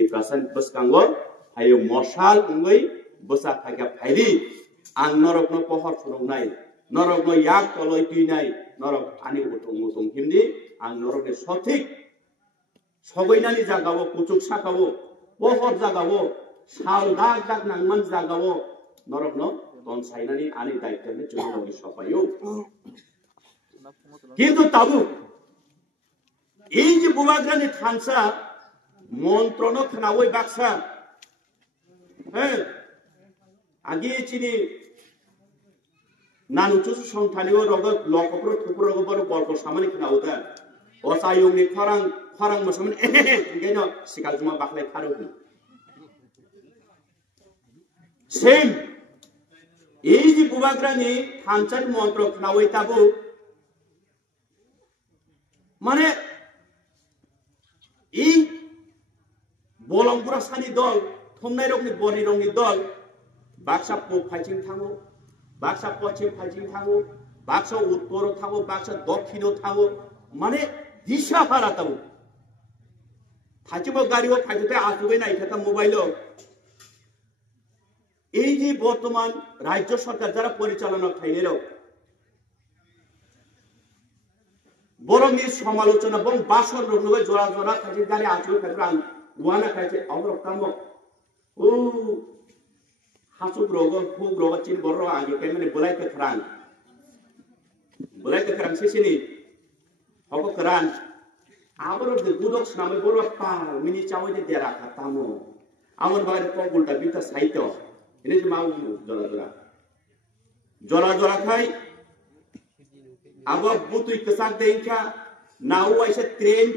Tiprasan beskanggo ayo mosal ungoi besa thaka phaili ang norokno pohor phurungnai norokno yak toloi tuinai norok ani utung himdi ang norokne sothik sogoinani jagao puchuk sakao pohor jagao sal dag nangman jagao norokno don sainani ani daitone jurologi sopayo kintu tabu এই যে বুবাগ্রানি থানসা মন্ত্রণ খানাওই বাক্সা হ্যাঁ আগে চিনি নানুচু সংথানিও রগ লকপ্র থুপুর রগ বড় গল্প সামানি খানাওতা অসায়ংনি খরাং মসামন gain সিকাল জমা বাকলাই খারো সেম এই যে বুবাগ্রানি থানসানি মন্ত্র খানাওই তাবো মানে এই বলমপুরা সানি দল থমনাই রকনি বনি রংনি দল বাক্সা পূব ফাইচিং থাঙ্গো বাক্সা পশ্চিম ফাইচিং থাঙ্গো বাক্সা উত্তর থাঙ্গো বাক্সা দক্ষিণ থাঙ্গো মানে দিশা হারা তাবো ফাইচিবো গাড়িও ফাইতে আসবে না এটা মোবাইল এই যে বর্তমান রাজ্য সরকার যারা পরিচালনা খাইলেও বরংনি সমালোচনা এবং বাসন রোগে জোড়া জোড়া খাইছে গাড়ি আচল খাইছে ওয়ানা খাইছে অবরক কাম ও হাসুক রোগ খুব রোগ চিন বড় আগে কে মানে বলাইতে খারাং সেসিনি হক করান আবর গুদক নামে বড় পা মিনি চাওই দে দেরা খাতামো আমার বাইরে পগুলটা বিটা সাইত এনে যে মাউ জোড়া জোড়া খাই अब बुतुई कसाक देंखा नाउ ऐसे ट्रेन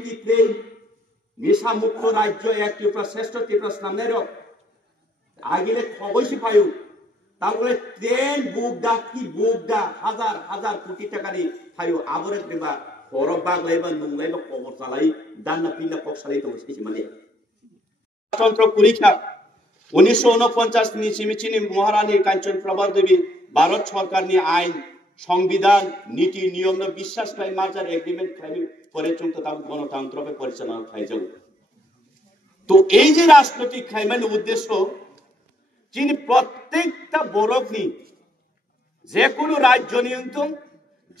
निशा मुक्त राज्य एक त्रिपुरा श्रेष्ठ त्रिपुरा सामने रो आगे खबैसी पायो तारपरे ट्रेन बुकदा हजार कोटी टाका नि पायो आबरे देबा हरब बागलाइबा नुंलाइबा खबर चालाई दान्ना पिला पक्षालै दं सेसि माने तंत्र परीक्षा 1949 नि सिमिचिनि महारानी कांचन प्रभा देवी भारत सरकारनि आइन সংবিধান নীতি নিয়ম বিশ্বাস খাই মার্জার এগ্রিমেন্ট খাই পরে চলতে তাও গণতন্ত্রকে পরিচালনা খাই যাও তো এই যে রাজনৈতিক খাইমানের উদ্দেশ্য যিনি প্রত্যেকটা বরফনি যে কোনো রাজ্য নিয়ন্ত্রণ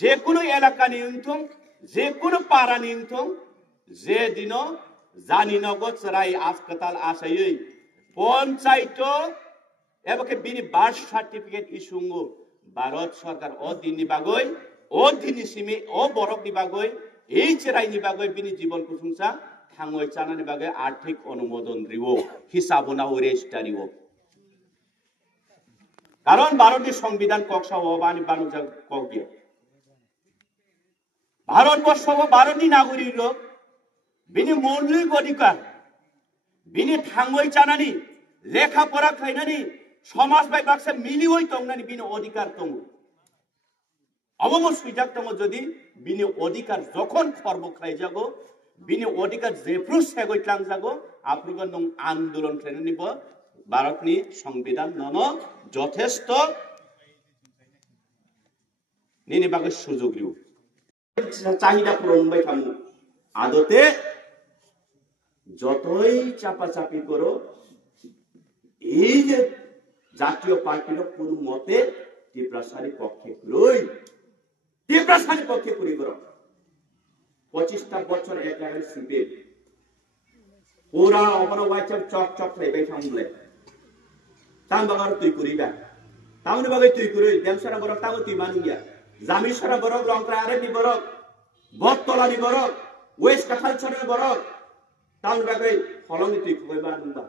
যে কোনো এলাকা নিয়ন্ত্রণ যে কোনো পাড়া নিয়ন্ত্রণ যে দিন জানিনগর রাই হাসপাতাল আসাই পঞ্চায়েত এবং বিনি বার্থ সার্টিফিকেট ইস্যুঙ্গ भारत सरकार अधीननि बागै अधीननि सिमे बरफनि बागै এই চেরাইনি बागै बिनि जीवन कुसुंसा थांगै चानानि बागै आर्थिक अनुमोदन रिवो हिसाबना रेजिस्टारिवो कारण भारतनि संविधान कक्षा बानि बानुजा कगे भारतवर्ष भारतनि नागरिक बिनि मौलिक अधिकार बिनि थांगै चानानि लेखापरा खायनानि समाज बाय बाक्सा मिलिवै दंनानि बिनि अधिकार दं अबम सुइजाक दं जदि बिनि अधिकार जखन खर्ब खायजागो बिनि अधिकार जेफ्रु सेगैट्लां जागो आप्रुगा नं आन्दोलन खायनानिब भारतनि संविधान नन যথেষ্ট निनि बागै सुजुग रिउ চাহিদা পূরণবাই থামু আদতে যতই চাপাচাপি করো এই যে জাতীয় পার্টির কোন মতে তীব্রাসারি পক্ষে লই তীব্রাসারি পক্ষে করি করো 25টা বছর এক জায়গায় সিপে পুরা অপর ওয়াইচাপ চক লেবাই থামলে তাম বাগার তুই করিবা তামনি বাগাই তুই করি দেমসারা বড় তাও তুই মানিয়া জামিসারা বড় লংক্রা আরে নি বড় বটতলা নি বড় ওয়েস্ট কাঠালছড়ে বড় তাম বাগাই ফলনি তুই কইবা দুবা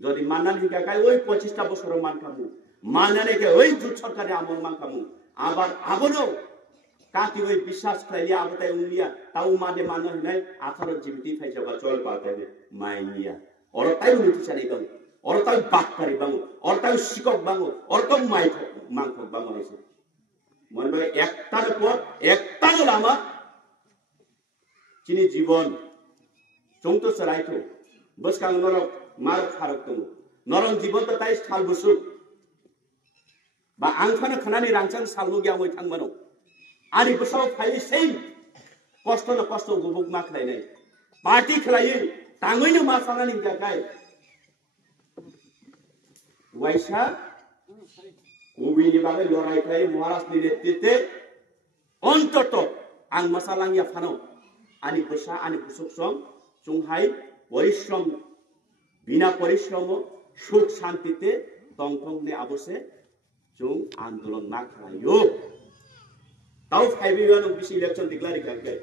যদি মানান হিকাকাই ওই 25টা বছর মানকামু মানানে কে ওই জুট সরকারে আমল মানকামু আবার আবনো কাটি ওই বিশ্বাস খাইলি আবতাই উলিয়া তাও মাদে মানন নাই 18 জিবিটি ফাইজাবা চল পাতে মাইনিয়া অরতাই উনিতি চালি বাং অরতাই বাক্কারি বাং অরতাই শিকক বাং অরতম মাইক মাংক বাং হইছে মনে ভাই একটার পর একটা লামা চিনি জীবন চংতো সরাইতো বসকাং নরক মার ফারক দङ নরম জীবন তো তাই সাল বসু বা আংখানে খানানি রাংচাং সালগो ग्यावै थांबानो आरि बसाव फाइ सेम कष्ट न कष्ट गुबुक मा खलायनाय party खलायो tangoi masana ning jagai waisa ubi ni bagai lorai kai Maharaj ni netite ontoto ang masalang ya phano ani besa ani busuk som sunghai পরিশ্রম বিনা পরিশ্রম সুখ শান্তিতে তংথং নে আবসে जों आंदोलन ना खालायो ताउ फाइबेयानो बिसि इलेक्शन डिक्लेयर खालामबाय